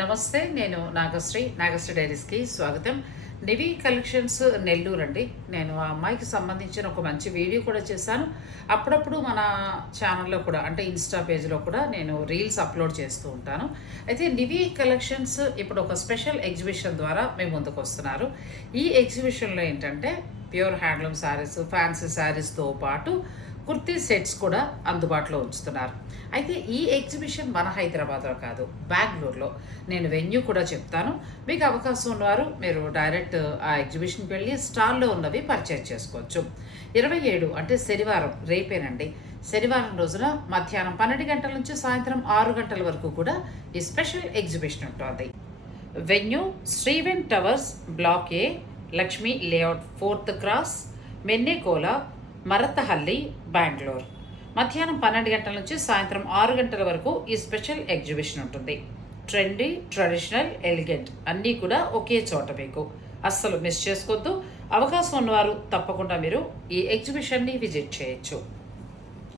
నమస్తే, నేను నాగశ్రీ డైరీస్కి స్వాగతం. నివి కలెక్షన్స్ నెల్లూరు అండి. నేను ఆ అమ్మాయికి సంబంధించిన ఒక మంచి వీడియో కూడా చేశాను. అప్పుడప్పుడు మన ఛానల్లో కూడా, అంటే ఇన్స్టా పేజ్లో కూడా నేను రీల్స్ అప్లోడ్ చేస్తూ ఉంటాను. అయితే నివి కలెక్షన్స్ ఇప్పుడు ఒక స్పెషల్ ఎగ్జిబిషన్ ద్వారా మేము ముందుకు వస్తున్నారు. ఈ ఎగ్జిబిషన్లో ఏంటంటే ప్యూర్ హ్యాండ్లూమ్ శారీస్, ఫ్యాన్సీ శారీస్తో పాటు కుర్తీ సెట్స్ కూడా అందుబాటులో ఉంచుతున్నారు. అయితే ఈ ఎగ్జిబిషన్ మన హైదరాబాద్లో కాదు, బెంగళూరులో. నేను వెన్యూ కూడా చెప్తాను. మీకు అవకాశం ఉన్నవారు మీరు డైరెక్ట్ ఆ ఎగ్జిబిషన్కి వెళ్ళి స్టాల్లో ఉన్నవి పర్చేజ్ చేసుకోవచ్చు. 27 అంటే శనివారం, రేపేనండి. శనివారం రోజున మధ్యాహ్నం 12 గంటల నుంచి సాయంత్రం 6 గంటల వరకు కూడా ఈ స్పెషల్ ఎగ్జిబిషన్ ఉంటుంది. Venue Sriven towers, block A, Lakshmi layout, 4th cross, Munnekolal, Marathahalli, Bengaluru. మధ్యాహ్నం 12 గంటల నుంచి సాయంత్రం 6 గంటల వరకు ఈ స్పెషల్ ఎగ్జిబిషన్ ఉంటుంది. ట్రెండీ, ట్రెడిషనల్, ఎలిగెంట్ అన్నీ కూడా ఒకే చోట మీకు. అస్సలు మిస్ చేసుకోవద్దు. అవకాశం ఉన్నవారు తప్పకుండా మీరు ఈ ఎగ్జిబిషన్ని విజిట్ చేయొచ్చు.